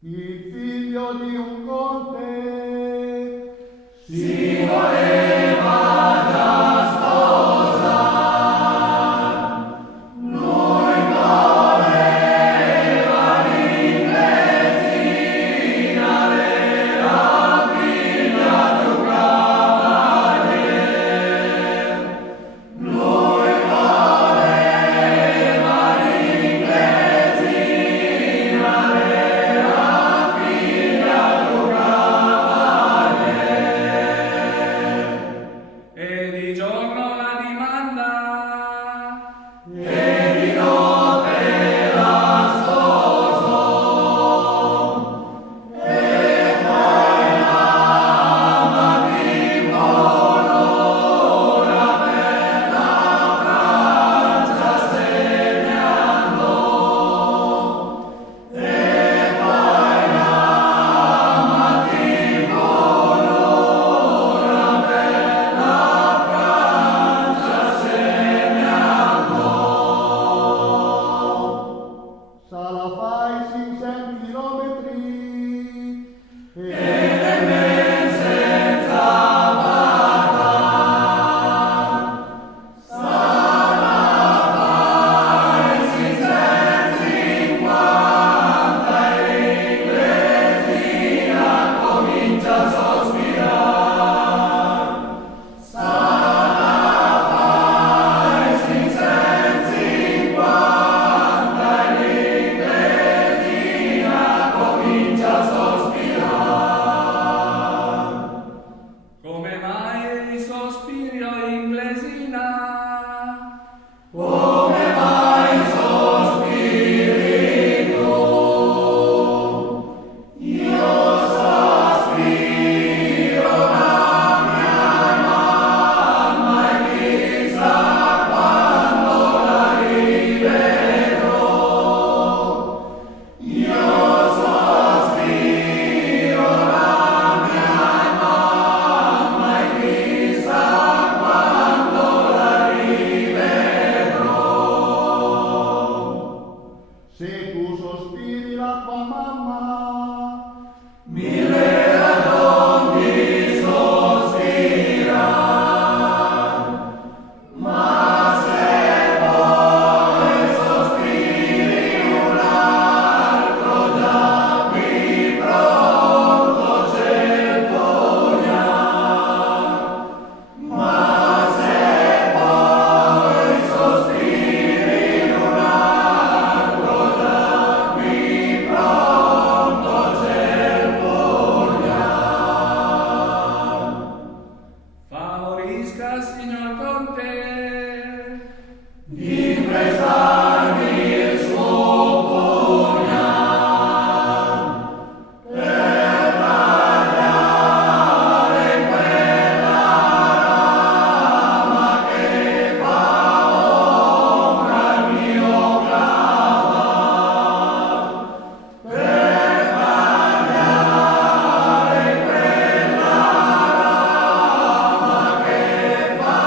il figlio di un conte, si voleva già sposare, noi voleva l'inglesina della figlia d'un cavalier, noi voleva l'inglesina della figlia d'un cavalier, e di giorno la dimanda, e di notte la sposò, e poi la mattina l'ora per la Francia se ne andò, e poi la mattina l'ora per la Francia se ne andò. sarà fai 600 chilometri, E nemmeno senza pagar, sarà fai 650 e l'inglesina comincia a sospirare, sarà fai 650 e l'inglesina comincia a sospirare. Come mai sospiro, inglesina? Come mai sospiri tu? Io sospiro la mia mamma e chissà quando la rivedrò. Io sospiro la mia mamma e chissà quando la rivedrò. se tu sospiri la tua mamma, Mille ragioni sospirar, ma se poi sospiri un altro già qui pronto c'è il pugnale, ma se poi sospiri un altro già qui pronto c'è il pugnale. Favorisca, signor Conte, di prestarmi il suo pugnale per tagliare quella rama che fa ombra al mio cavallo, per tagliare quella rama che fa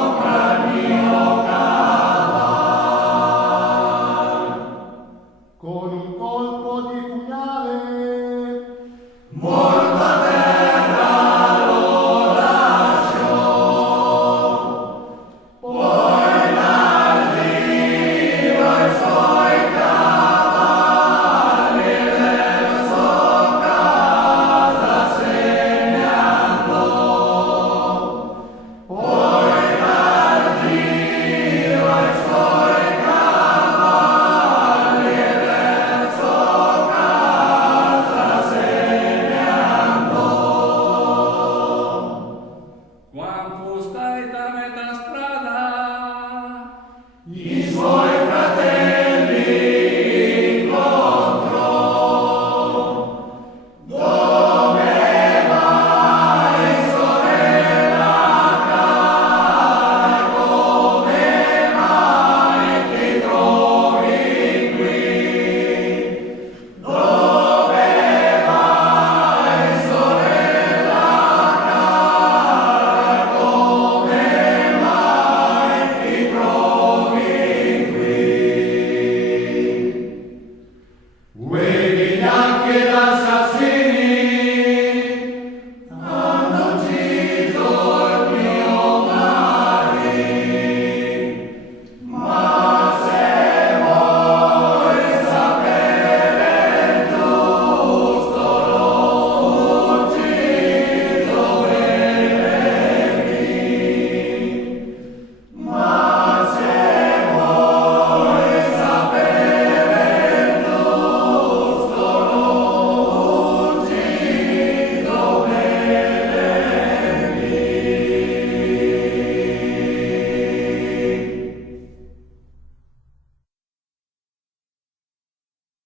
ombra al mio cavallo. con un colpo di pugnale, Morto a terra lo lasciò, poi l'arrivo ai suoi cavalli verso casa se ne andò, poi l'arrivo ai suoi cavalli verso casa se ne andò. Quando fu staita a metà strada, i suoi fratelli incontrò. Dove vai, sorella cara, come mai ti trovi qui? Dove vai, sorella cara, come mai ti trovi qui?